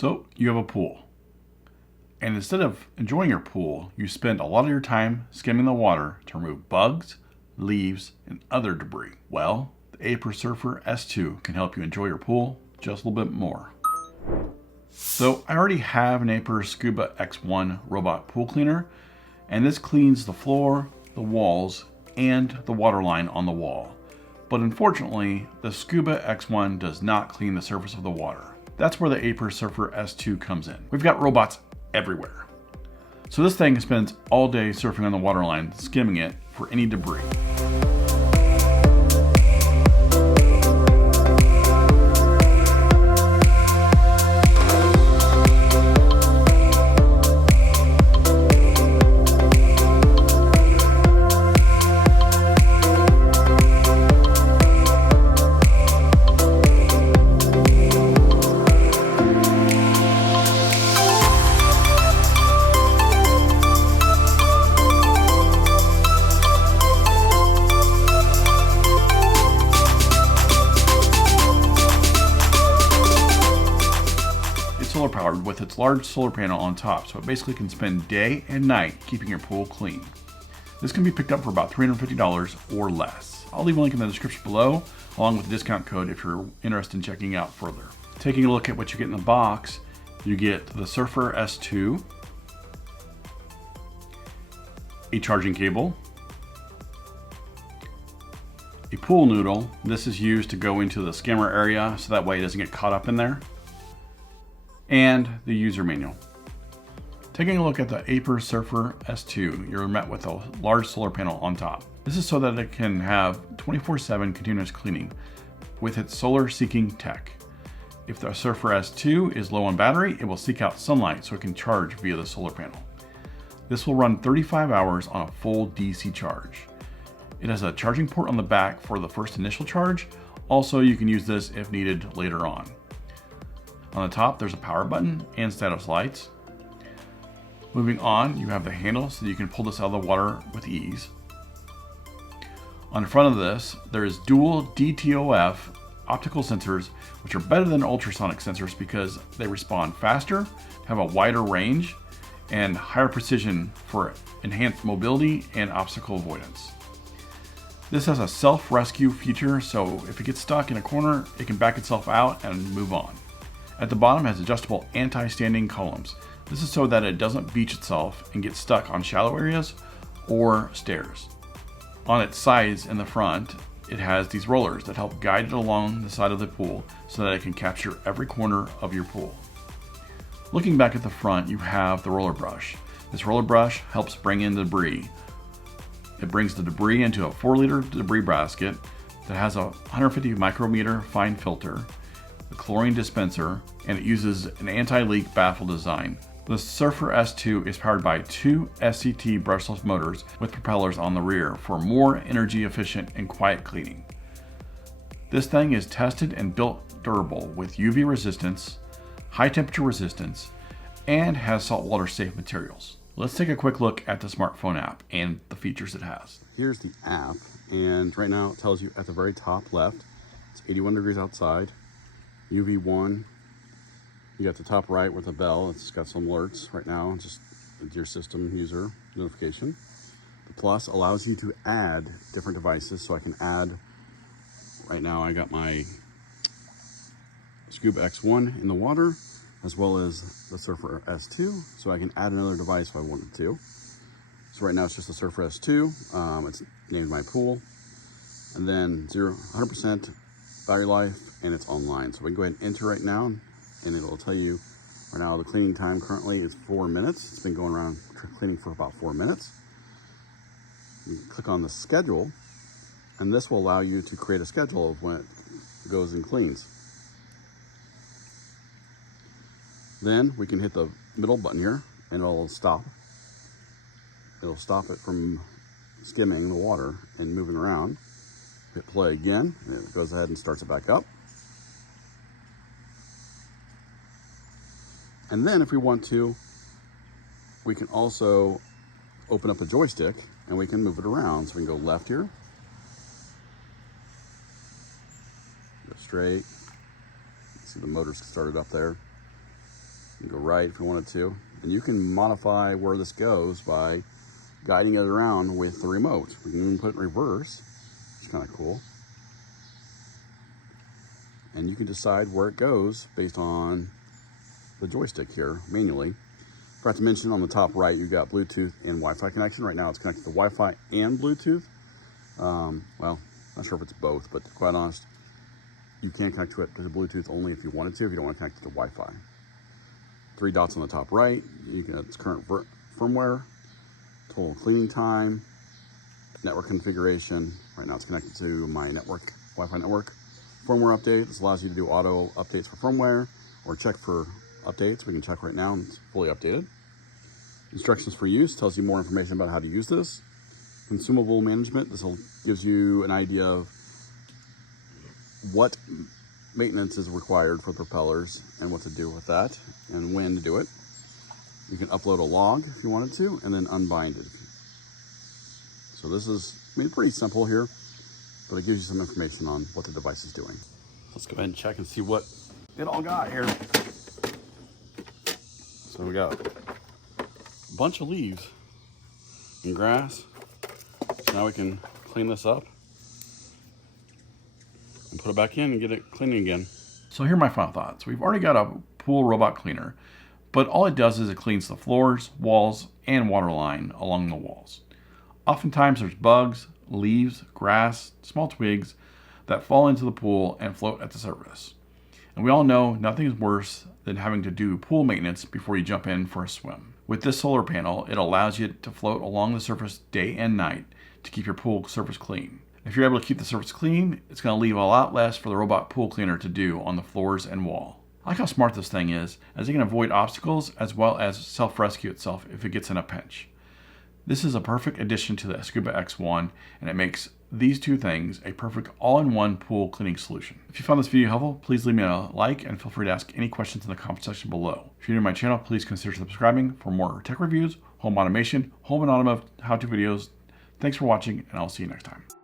So you have a pool. And instead of enjoying your pool, you spend a lot of your time skimming the water to remove bugs, leaves, and other debris. Well, the Aiper Surfer S2 can help you enjoy your pool just a little bit more. So I already have an Aiper Scuba X1 robot pool cleaner, and this cleans the floor, the walls, and the water line on the wall. But unfortunately, the Scuba X1 does not clean the surface of the water. That's where the Aiper Surfer S2 comes in. We've got robots everywhere. So this thing spends all day surfing on the water line, skimming it for any debris. Solar powered with its large solar panel on top, so it basically can spend day and night keeping your pool clean. This can be picked up for about $350 or less. I'll leave a link in the description below, along with the discount code if you're interested in checking out further. Taking a look at what you get in the box, you get the Surfer S2, a charging cable, a pool noodle. This is used to go into the skimmer area so that way it doesn't get caught up in there, and the user manual. Taking a look at the Aiper Surfer S2, you're met with a large solar panel on top. This is so that it can have 24/7 continuous cleaning with its solar seeking tech. If the Surfer S2 is low on battery, it will seek out sunlight so it can charge via the solar panel. This will run 35 hours on a full DC charge. It has a charging port on the back for the first initial charge. Also, you can use this if needed later on. On the top, there's a power button and status lights. Moving on, you have the handle so that you can pull this out of the water with ease. On the front of this, there is dual DTOF optical sensors, which are better than ultrasonic sensors because they respond faster, have a wider range, and higher precision for enhanced mobility and obstacle avoidance. This has a self-rescue feature, so if it gets stuck in a corner, it can back itself out and move on. At the bottom, it has adjustable anti-standing columns. This is so that it doesn't beach itself and get stuck on shallow areas or stairs. On its sides in the front, it has these rollers that help guide it along the side of the pool so that it can capture every corner of your pool. Looking back at the front, you have the roller brush. This roller brush helps bring in debris. It brings the debris into a 4-liter debris basket that has a 150 micrometer fine filter, a chlorine dispenser, and it uses an anti-leak baffle design. The Surfer S2 is powered by 2 SCT brushless motors with propellers on the rear for more energy efficient and quiet cleaning. This thing is tested and built durable with UV resistance, high temperature resistance, and has saltwater safe materials. Let's take a quick look at the smartphone app and the features it has. Here's the app, and right now it tells you at the very top left, it's 81 degrees outside, UV1. You got the top right with a bell. It's got some alerts right now, just your system user notification. The plus allows you to add different devices. So I can add, right now I got my Scuba X1 in the water, as well as the Surfer S2. So I can add another device if I wanted to. So right now it's just the Surfer S2. It's named my pool. And then 100% battery life, and it's online. So we can go ahead and enter right now, and it'll tell you right now the cleaning time currently is 4 minutes. It's been going around cleaning for about 4 minutes. You click on the schedule, and this will allow you to create a schedule of when it goes and cleans. Then we can hit the middle button here, and it'll stop. It'll stop it from skimming the water and moving around. Hit play again, and it goes ahead and starts it back up. And then if we want to, we can also open up a joystick and we can move it around. So we can go left here, go straight. See the motors started up there. right if you wanted to. And you can modify where this goes by guiding it around with the remote. We can even put it in reverse, which is kind of cool. And you can decide where it goes based on the joystick here manually. Forgot to mention on the top right, you've got Bluetooth and Wi-Fi connection. Right now it's connected to Wi-Fi and Bluetooth. Well, not sure if it's both, but to be quite honest, you can connect to it to Bluetooth only if you wanted to, if you don't want to connect it to Wi-Fi. 3 dots on the top right, you can, it's current firmware, total cleaning time, network configuration. Right now it's connected to my network, Wi-Fi network. Firmware update, this allows you to do auto updates for firmware or check for updates. We can check right now and it's fully updated. Instructions for use tells you more information about how to use this. Consumable management, this gives you an idea of what maintenance is required for propellers and what to do with that and when to do it. You can upload a log if you wanted to and then unbind it. So this is, I mean, pretty simple here, but it gives you some information on what the device is doing. Let's go ahead and check and see what it all got here. So we got a bunch of leaves and grass. So now we can clean this up and put it back in and get it cleaning again. So here are my final thoughts. We've already got a pool robot cleaner, but all it does is it cleans the floors, walls, and water line along the walls. Oftentimes there's bugs, leaves, grass, small twigs that fall into the pool and float at the surface. And we all know nothing is worse than having to do pool maintenance before you jump in for a swim. With this solar panel, it allows you to float along the surface day and night to keep your pool surface clean. If you're able to keep the surface clean, it's going to leave a lot less for the robot pool cleaner to do on the floors and wall. I like how smart this thing is, as it can avoid obstacles as well as self-rescue itself if it gets in a pinch. This is a perfect addition to the 𝐦𝐨𝐫𝐞 X1, and it makes these two things a perfect all-in-one pool cleaning solution. If you found this video helpful, please leave me a like and feel free to ask any questions in the comment section below. If you're new to my channel, please consider subscribing for more tech reviews, home automation, home and automotive how-to videos. Thanks for watching, and I'll see you next time.